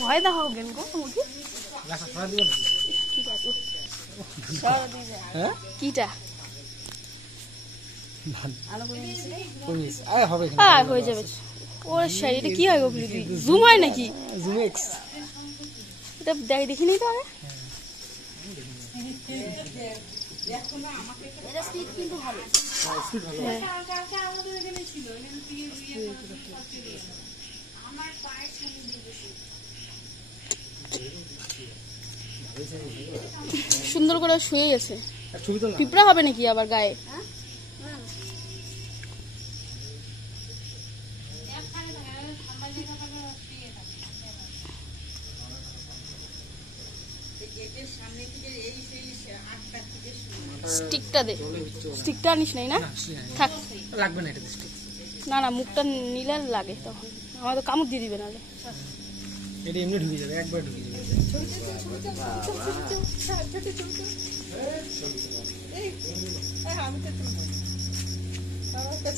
ভয় দেখাও কেন গো মুখে কিটা হয়ে যাবে। ওর শাড়িটা কি হয় ওগুলি জুম হয় নাকি? এটা দেখি নি তো আগে। সুন্দর করে শুয়ে গেছে। পিঁপড়া হবে নাকি আবার গায়ে? স্টিকটা দে, স্টিকটা আনিস নাই না? থাক লাগবে না, না না মুখটা নিলে লাগে তখন আমার তো কামড় দিয়ে দিবে নাহলে। এটা এমনি ঢুকে যাবে, একবার ঢুকে যাবে।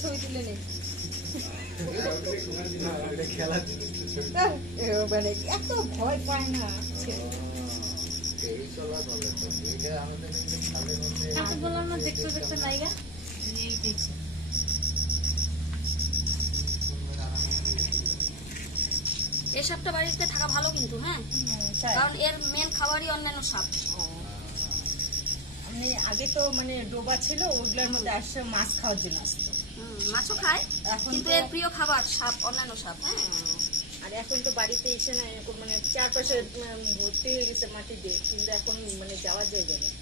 ছবি তুলে নেই মানে এত ভয় পায় না। বললাম না দেখতে দেখতে লাইগা এই সাপটা বাড়িতে থাকা ভালো কিন্তু। হ্যাঁ, কারণ এর মেন খাবারই অন্যান্য সাপ। আমি আগে তো মানে ডোবা ছিল, ওগুলোর মধ্যে আসছে মাছ খাওয়ার জন্য আসতো। মাছও খায় কিন্তু এর প্রিয় খাবার সাপ, অন্যান্য সাপ। হ্যাঁ, আর এখন তো বাড়িতে এসে না এরকম মানে চারপাশে ভর্তি হয়ে গেছে মাটি দিয়ে, কিন্তু এখন মানে যাওয়ার জায়গা নেই।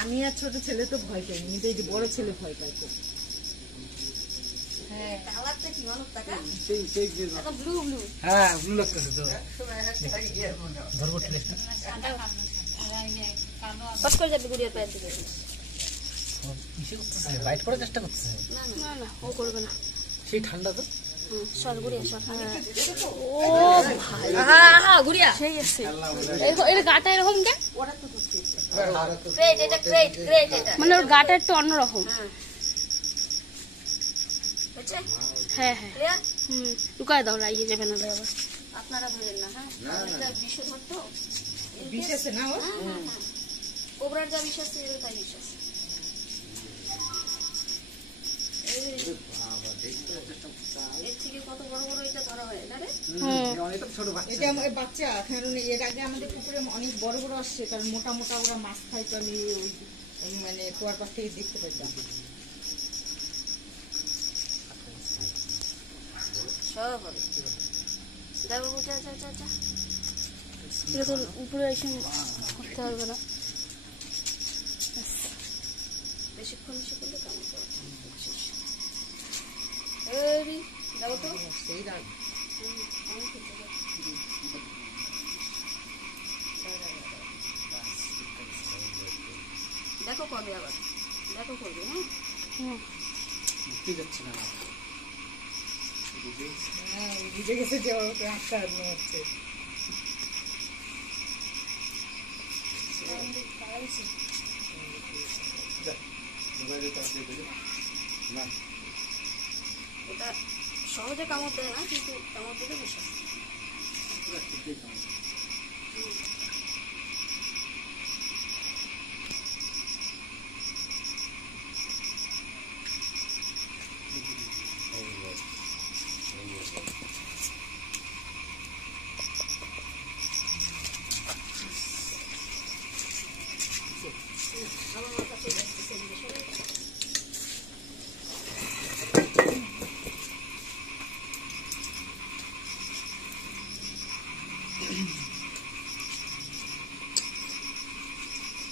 আমি আর ছোট ছেলে তো ভয় পাই, কিন্তু এই যে বড় ছেলে ভয় পাই তো। হ্যাঁ, কালারটা কি মানুষ টাকা ব্লু ব্লু। হ্যাঁ, ব্লু লাগতেছে তো। ধরবো টেস্ট কষ্ট করে যাবে গুড়িয়ার পায়ের দিকে। কিসে করতেছে? লাইট করার চেষ্টা করতেছে। না না না, ও করবে না, সেই ঠান্ডা তো। সর গুড়িয়া সর। ও ভাই, হ্যাঁ গুড়িয়া সেই আছে। এর গাটা এরকম কেন? ওটা তো ক্রেট, এটা ক্রেট ক্রেট, এটা মানে ওর গাটা একটু অন্যরকম। হ্যাঁ হ্যাঁ, লুকায় দাও, লাগিয়ে যাবে না আবার। আপনারা ধরেন না। হ্যাঁ, এটা বিষ ধরতো, বিষ আছে না ওর? কোবরার যা বিষ আছে এর তাই বিষ আছে। এর থেকে কত বড় বড় এটা ধরা হয় না রে? এটা বাচ্চা, কারণ এর আগে আমাদের পুকুরে অনেক বড় বড় আসছে, কারণ মোটা মোটা ওরা মাছ খায় তো আমি ওই মানে কুয়ার পাশ থেকে দেখতে পাইতাম। সব হবে দেখো, যা যা যা যা, এটা তো উপরে এসে করতে পারবে না, বেশিক্ষণ এসে করলে কেমন করবে। যাবো তো সেই রাগ দেখো করবে, আবার দেখো করবে। হ্যাঁ, বুঝতে যাচ্ছে না, বুঝে গেছে যে আটটা হচ্ছে। এটা সহজে কামড় দেয় না, কিন্তু কামড় দিতে বিষয়।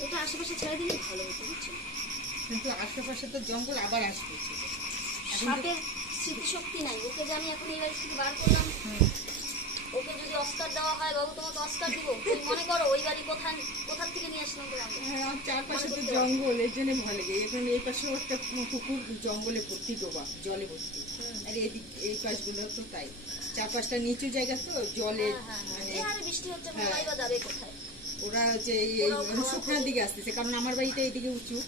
এটা আশেপাশে ছেড়ে দিলে ভালো হতো, বুঝছেন? কিন্তু আশেপাশে তো জঙ্গল আবার আসবে, সাপের স্মৃতিশক্তি নাই। ওকে যে আমি এখন এই বাড়ি থেকে বার করলাম, ওকে যদি অস্কার দেওয়া হয়, বাবু তোমাকে অস্কার দিব, তুমি মনে করো ওই বাড়ি কোথা থেকে নিয়ে আসলাম তোমাকে? হ্যাঁ, চারপাশে তো জঙ্গল, এর জন্য ভয় লাগে। এখন এই পাশে একটা পুকুর জঙ্গলে ভর্তি, ডোবা জলে ভর্তি, আর এদিক এই পাশগুলো তো তাই। চারপাশটা নিচু জায়গা তো জলে, মানে বৃষ্টি হচ্ছে, যাবে কোথায়? ওরা হচ্ছে শুকনার দিকে আসতেছে, কারণ আমার বাড়িটা এইদিকে উঁচু।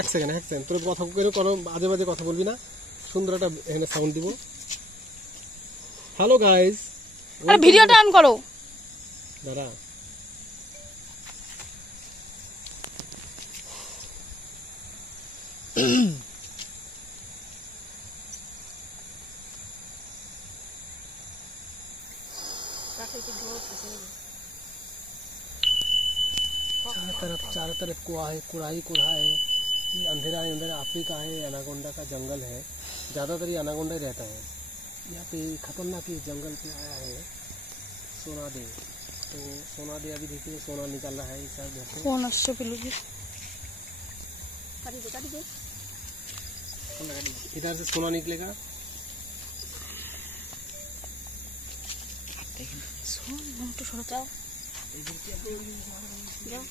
এক সেকেন্ড তোর কথা করে আজে বাজে কথা বলবি না, সুন্দর একটা এখানে সাউন্ড দিব। হ্যালো গাইস, ভিডিওটা অন করো। দাঁড়া, चारों तरफ कुड़ा ही है, अंधेरा है, अंधेरा। अफ्रीका है, एनाकोंडा का जंगल है, ज़्यादातर ये एनाकोंडा ही रहता है यहाँ पे। खतरनाक ये जंगल पे आया है सोना दे। तो सोना दे अभी देखिए सोना निकल रहा है इस घर से। इधर से सोना निकलेगा। जाओ।